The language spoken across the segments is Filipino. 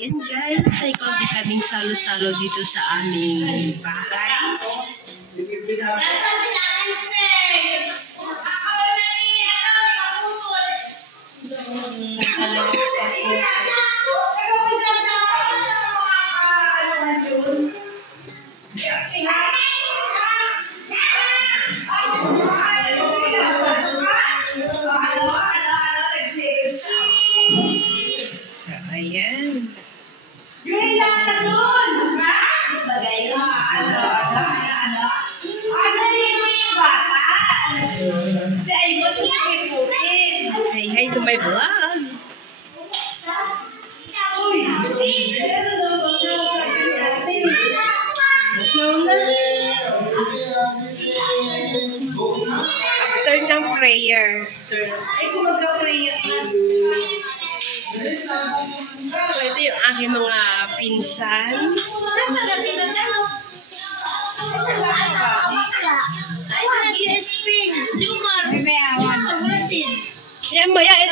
Ayan guys, ay konti kaming salo-salo dito sa aming bahay. Ayan. Gray lang na doon! Ha? Bagay na. Ano sino yung bata? Si Aimon mo sa kinurin. Say hi to my vlog. Uy! After ng prayer. Ay, kung magka-prayer na. So ito yung aking mga pinsan. Nasaan na sila dyan? Ay, nag-i-spring. Lumar. Yan mo, yan.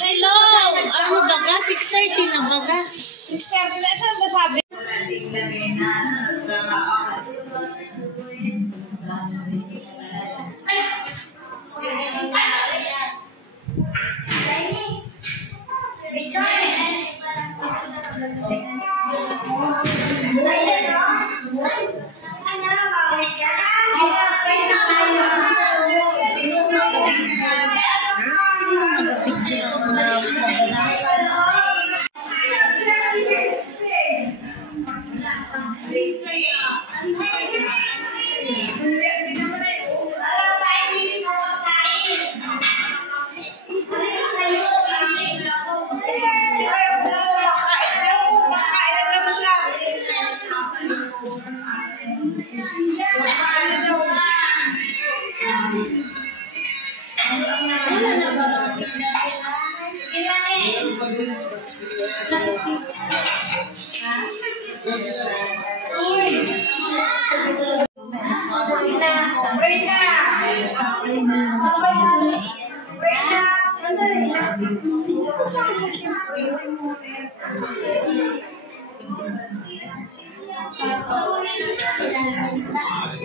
Hello! Ano baga? 6:30 na baga? 6:30 na. Saan ba sabi?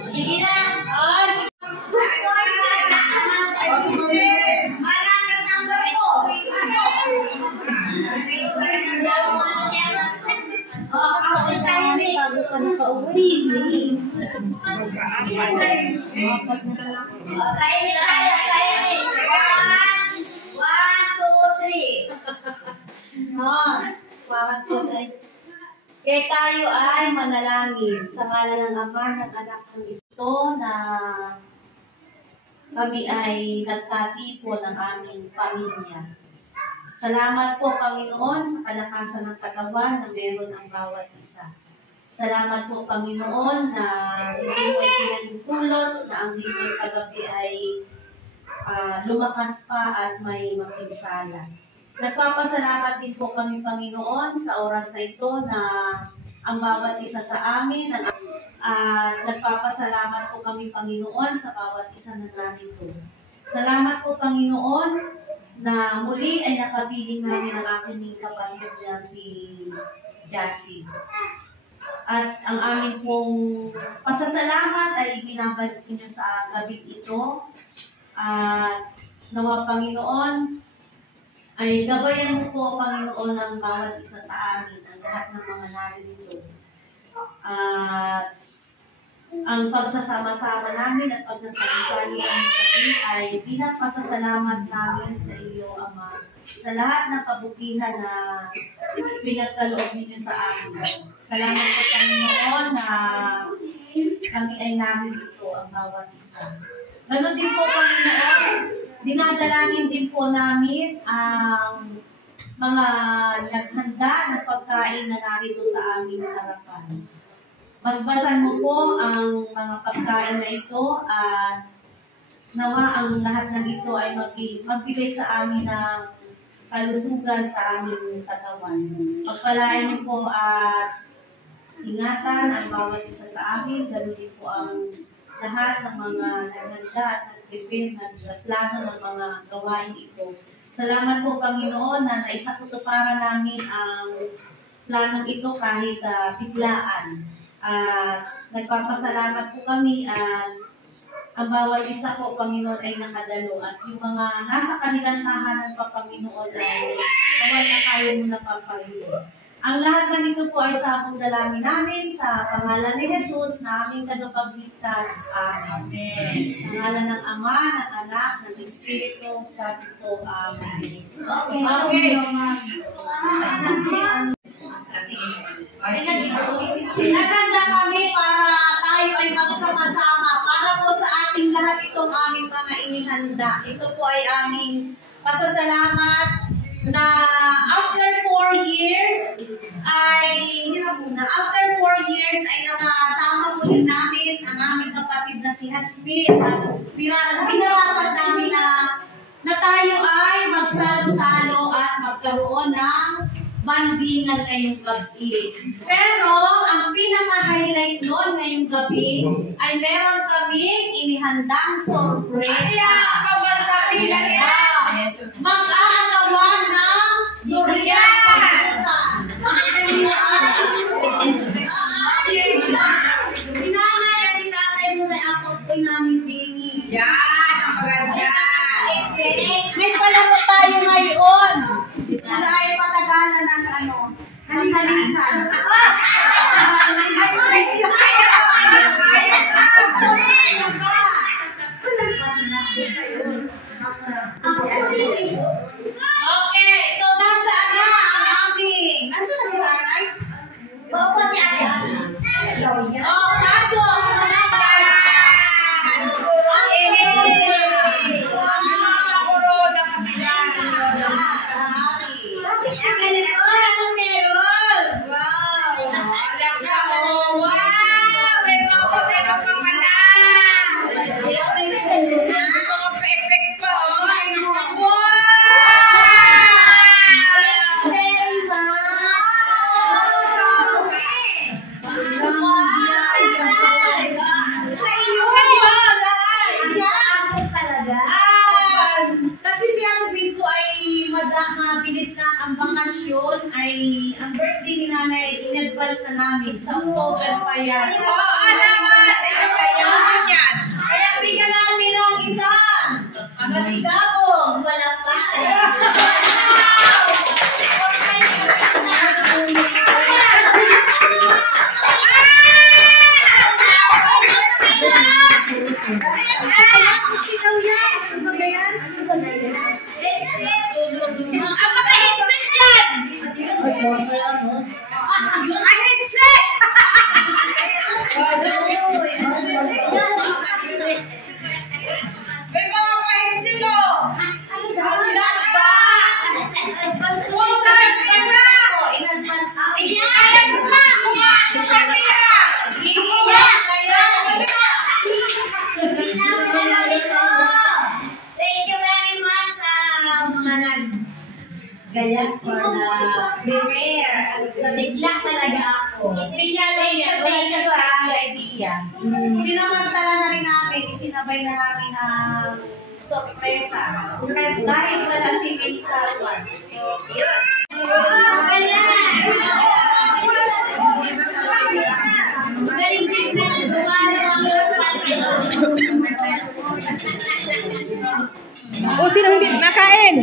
Sige na. Kaya tayo ay manalangin sa ngalan ng Ama, ng Anak, ng Espiritu na kami ay nagtatipon ng aming pamilya. Salamat po, Panginoon, sa kalakasan ng katawan na meron ang bawat isa. Salamat po, Panginoon, na hindi mo ay pinahintulot, na ang lingkod kagabi ay lumakas pa at may mapinsala. Nagpapasalamat din po kami, Panginoon, sa oras na ito na ang bawat isa sa amin, at nagpapasalamat po kami, Panginoon, sa bawat isa na narito. Salamat po, Panginoon, na muli ay nakapiling namin ang aking kapatid na si Jassy. At ang aming pong pasasalamat ay ibinabalik niyo sa gabi ito. At nawa, Panginoon, ay gabayan mo po, Panginoon, ang bawat isa sa amin, ang lahat ng mga narito. At ang pagsasama-sama namin at pagsasama-sama namin ay bilang pasasalamat namin sa iyo, Ama, sa lahat ng kabutihan na pinagkaloob ninyo sa amin. Salamat po, Panginoon, na kami ay narito ang bawat isa. Ganon din po, Panginoon, dinadalangin din po namin ang mga naghanda ng pagkain na narito sa aming harapan. Basbasan mo po ang mga pagkain na ito at nawa ang lahat ng ito ay magbigay sa amin ng kalusugan sa aming katawan. Pagpalain niyo po at ingatan ang bawat isa sa amin, ganoon din po ang lahat ng mga naghanda at nag-prepare ng plano ng mga gawain ito. Salamat po, Panginoon, na naisakutuparan namin ang planong ito kahit biglaan. Nagpapasalamat po kami at ang bawat isa po, Panginoon, ay nakadalo. At yung mga nasa kanilang tahanan pa, Panginoon, ay naway na kayo mo napapalito. Ang lahat ng ito po ay sa akong dalangin namin sa pangalan ni Jesus na aming tagapagligtas. Amen. Sa pangalan ng Ama, ng Anak, ng Espiritu Santo. Amen. Okay. Naganda kami para tayo ay magsama-sama para po sa ating lahat itong aming mga inihanda. Ito po ay aming pasasalamat na after 4 years ay nakasama muli namin ang aming kapatid na si Hasmin at pinarapat namin na tayo ay magsalo-salo at magkaroon ng bandingan ngayong gabi. Pero ang pinaka-highlight noon ngayong gabi ay meron kaming inihandang sorpresa. Mag-aagawa ng durian! Sinanay at sinanay mo na ako po namin bini. Yan, ang maganda. May palaro tayo ngayon. Wala ay patagalan ng halikan. Okay, so nasaan na ang aming? Nasaan na si Tatay? Opo, si ate. Oh, pasok! Corona pa sila. Ganito, ano meron? Wow. Alam ka, oh, wow. May mga pagano pa pala. May mga pa-effect pa, oh. Wow. Very Sa iyo! Talaga? Kasi si Asmin po ay mabilis na ang bakasyon ay ang birthday ni nanay in advance na namin sa October pa yan. Oo naman. Ito pa yan. Kaya bigyan natin ng isang masigabong malakpakan. Ang maka-headset dyan! Ang headset! May mga pa-headset oh! Lahat ba? Huwag na pera! In advance na. Ayan pa! Super pera! Iiyak na yan. Thank you very much sa mga nag-gayak for the prepare. Bigla talaga ako. Kaya lang yan, wala siya sa idea. Sinamantala na rin namin, isinabay na namin ang sorpresa. Dahil wala si Min sa kwan. Galing din na gumana O, sino hindi nakain?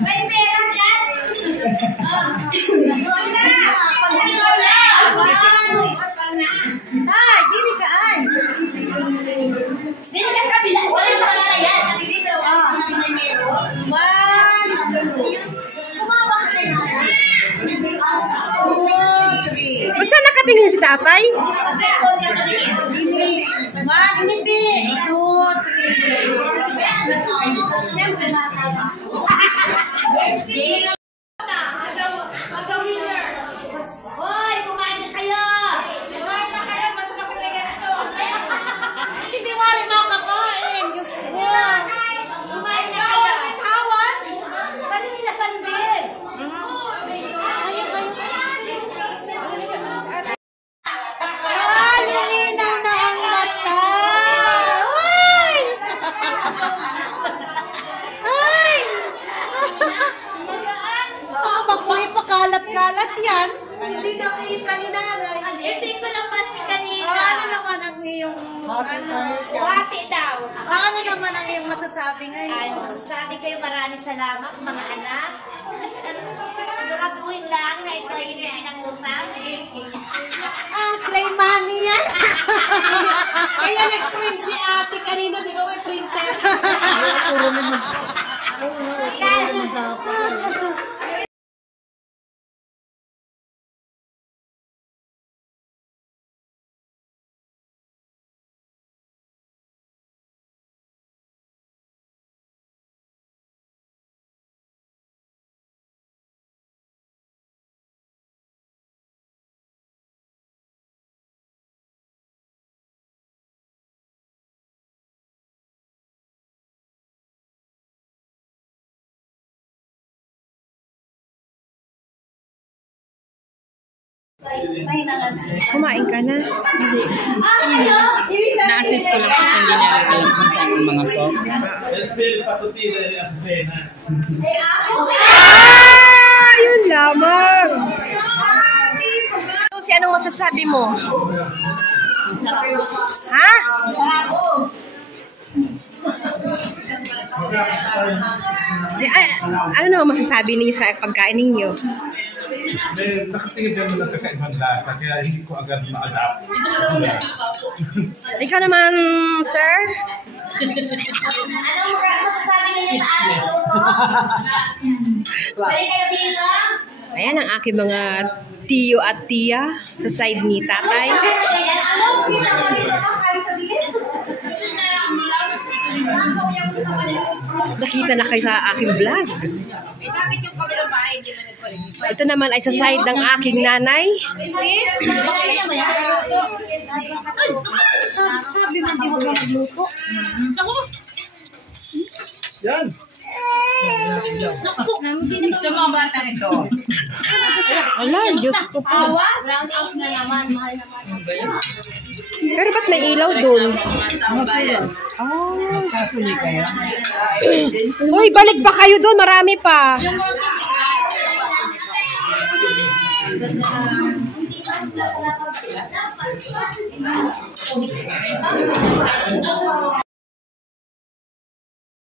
May pera dyan! Gini kaan. Dito ka sa kabila! Wala pa kita yan! One, kumawa ka kay nanay. 2, 3. O, saan nakatingin si tatay? Kasi ako ka tabingin. Hindi. 2, 3. Siyempre, nasa ako. Hoy! Kumain na kayo! Kumain na kayo, masarap ang ganito. Hindi mo rin makakain. Diyos ko. Kumain na kayo! Hawan? Kanina sa Sanbil! yung hati daw. Ano naman ang iyong masasabi ngayon? Ay, masasabi kayo maraming salamat mga anak. Siguraduhin lang na ito ay hindi pinangutang. Play money yan! Kaya nag-print si ate kanina, di ba may printer? Kumain ka na. Na-assist ko lang kasi hindi niya alam kung saan ang mga to. Yun lamang. Si anong masasabi mo? Ha? Ano naman masasabi niyo sa pagkain ninyo? Nakatingin din mo ng kakaibang lasa, kaya hindi ko agad ma-adapt. Ikaw naman, sir? Anong masasabi ninyo sa amin? Balik kayo dito. Ayan ang aking mga tiyo at tiya sa side ni tatay. Nakita na kayo sa aking vlog. Ito naman ay sa side ng aking nanay. Yan! Ito mga bata ito. Wala, Diyos ko po. Round out na naman. Mahal naman. Pero ba't may ilaw dun? Tambayan. Uy, balik pa kayo dun. Marami pa.